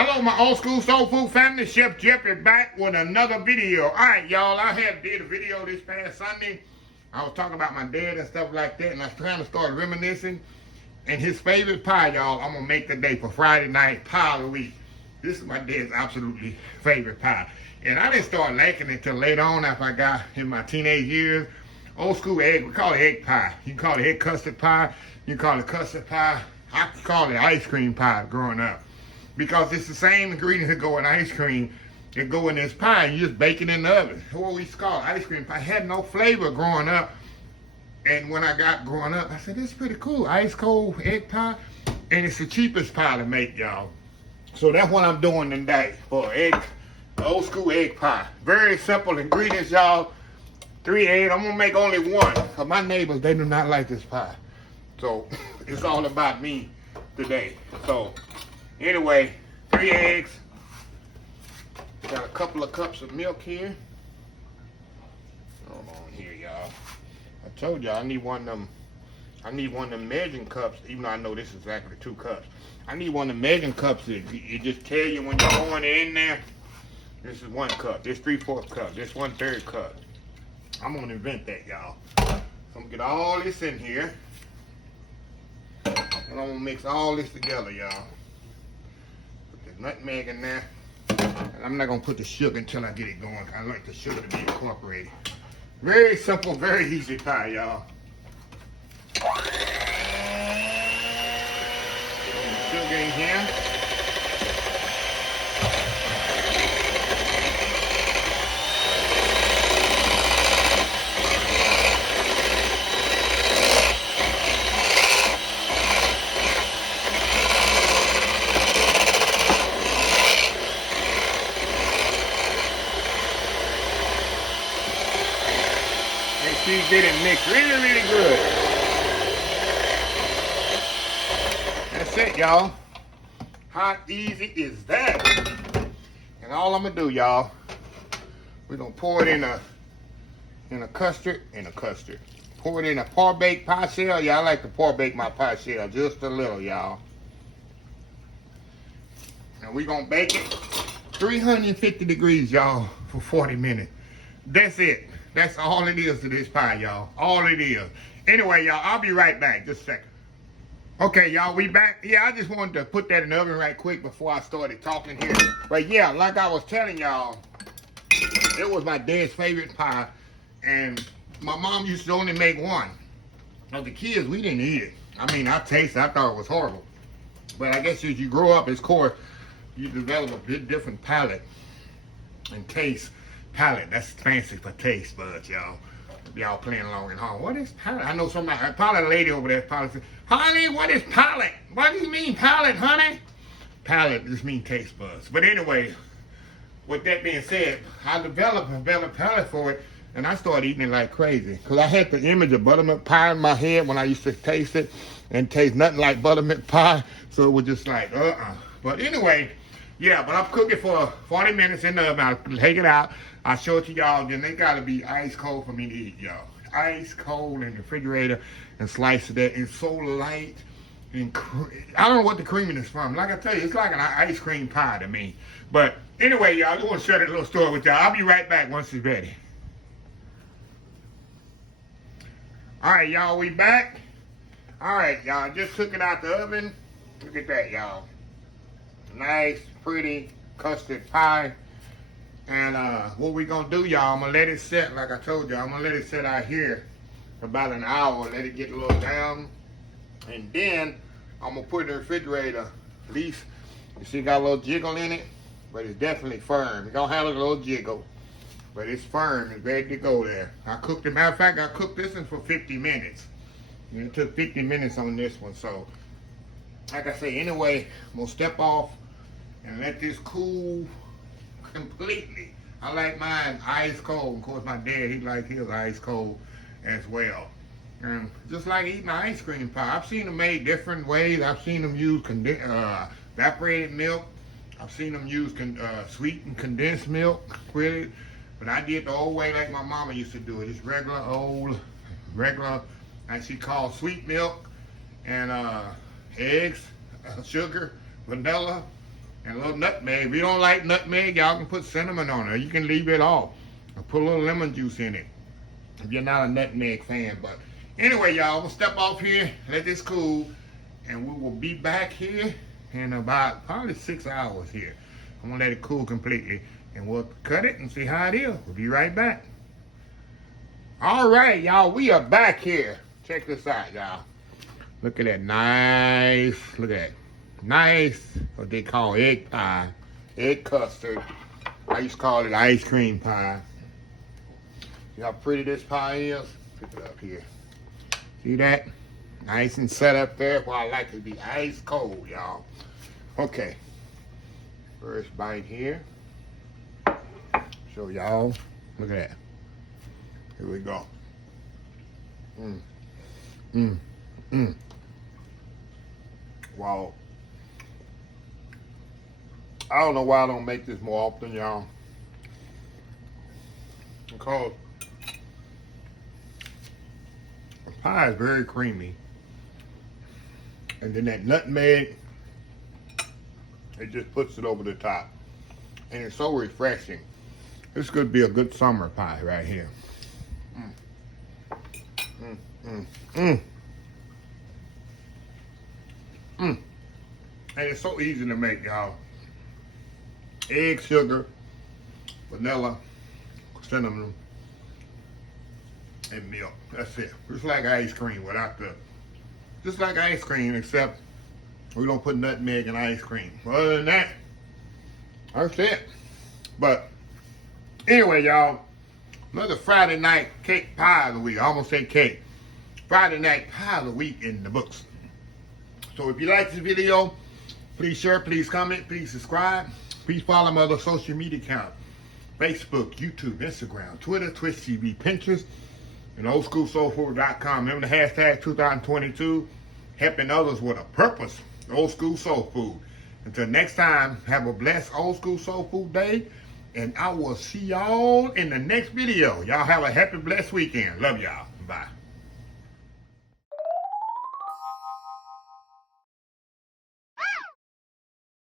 Hello, my old school soul food family. Chef Jeff is back with another video. All right, y'all. I did a video this past Sunday. I was talking about my dad and stuff like that, and I was trying to start reminiscing. And his favorite pie, y'all, I'm gonna make today for Friday night pie of the week. This is my dad's absolutely favorite pie, and I didn't start liking it until later on after I got in my teenage years. Old school egg, we call it egg pie. You can call it egg custard pie. You can call it custard pie. I call it ice cream pie growing up, because it's the same ingredients that go in ice cream that go in this pie, and you just bake it in the oven. What we used to call ice cream pie. It had no flavor growing up, and when I got growing up, I said, this is pretty cool. Ice cold egg pie, and it's the cheapest pie to make, y'all. So that's what I'm doing today for old school egg pie. Very simple ingredients, y'all. 3 eggs. I'm gonna make only one, because my neighbors, they do not like this pie. So it's all about me today. So anyway, 3 eggs. Got a couple of cups of milk here. Hold on here, y'all. I told y'all I need one of them. I need one of them measuring cups, even though I know this is exactly 2 cups. I need one of the measuring cups that it just tell you when you're going in there. This is 1 cup. This 3/4 cup. This 1/3 cup. I'm gonna invent that, y'all. So I'm gonna get all this in here, and I'm gonna mix all this together, y'all. Put the nutmeg in there, and I'm not gonna put the sugar until I get it going. I like the sugar to be incorporated. Very simple, very easy pie, y'all. Sugar in here. She did it mix really, really good. That's it, y'all. How easy is that? And all I'm gonna do, y'all, we're gonna pour it in a custard. Pour it in a par-baked pie shell. Y'all like to par-bake my pie shell just a little, y'all. And we're gonna bake it 350 degrees, y'all, for 40 minutes. That's it. That's all it is to this pie, y'all. All it is. Anyway, y'all, I'll be right back. Just a second. Okay, y'all, we back. Yeah, I just wanted to put that in the oven right quick before I started talking here. But yeah, like I was telling y'all, it was my dad's favorite pie. And my mom used to only make one. Now, the kids, we didn't eat it. I mean, I tasted it. I thought it was horrible. But I guess as you grow up, of course, you develop a bit different palate and taste. Palate, that's fancy for taste buds, y'all. Y'all playing along at home. What is palate? I know somebody, probably a lady over there, probably said, honey, what is palate? What do you mean palate, honey? Palate just means taste buds. But anyway, with that being said, I developed a better palate for it, and I started eating it like crazy. Because I had the image of buttermilk pie in my head when I used to taste it, and taste nothing like buttermilk pie. So it was just like, But anyway, yeah, but I'm cooking for 40 minutes in the oven. I'll take it out. I'll show it to y'all. Then they gotta be ice cold for me to eat, y'all. Ice cold in the refrigerator and slice it. It's so light and I don't know what the creaminess is from. Like I tell you, it's like an ice cream pie to me. But anyway, y'all, I just want to share that little story with y'all. I'll be right back once it's ready. All right, y'all, we back. All right, y'all, just took it out the oven. Look at that, y'all. Nice, pretty custard pie. And what we gonna do, y'all, I'm gonna let it set, like I told y'all, I'm gonna let it set out here for about an hour, let it get a little down. And then I'm gonna put it in the refrigerator. At least, you see, it got a little jiggle in it, but it's definitely firm. It's gonna have a little jiggle, but it's firm, it's ready to go there. I cooked it, matter of fact, I cooked this one for 50 minutes. And it took 50 minutes on this one, so like I say, anyway, I'm gonna step off and let this cool completely. I like mine ice cold. Of course, my dad, he likes his ice cold as well. And just like eating ice cream pie, I've seen them made different ways. I've seen them use evaporated milk. I've seen them use sweetened condensed milk with it. But I did the old way like my mama used to do it. It's regular, like she called sweet milk and eggs, sugar, vanilla, And a little nutmeg. If you don't like nutmeg, y'all can put cinnamon on it. You can leave it off. Or put a little lemon juice in it. If you're not a nutmeg fan. But anyway, y'all, we'll step off here, let this cool, and we will be back here in about probably 6 hours here. I'm gonna let it cool completely, and we'll cut it and see how it is. We'll be right back. All right, y'all, we are back here. Check this out, y'all. Look at that nice, look at that. Nice, what they call egg pie, egg custard. I used to call it ice cream pie. See how pretty this pie is? Pick it up here. See that? Nice and set up there. Well, I like it to be ice cold, y'all. Okay. First bite here. Show y'all. Look at that. Here we go. Wow. I don't know why I don't make this more often, y'all. Because the pie is very creamy. And then that nutmeg, it just puts it over the top. And it's so refreshing. This could be a good summer pie right here. And it's so easy to make, y'all. Egg, sugar, vanilla, cinnamon, and milk. That's it. Just like ice cream without the, just like ice cream, except we don't put nutmeg in ice cream. Other than that, that's it. But anyway, y'all, another Friday night cake pie of the week. I almost said cake. Friday night pie of the week in the books. So if you like this video, please share, please comment, please subscribe. Please follow my other social media accounts. Facebook, YouTube, Instagram, Twitter, Twitch TV, Pinterest, and oldschoolsoulfood.com. Remember the hashtag 2022, helping others with a purpose. Old School Soul Food. Until next time, have a blessed Old School Soul Food day. And I will see y'all in the next video. Y'all have a happy, blessed weekend. Love y'all. Bye.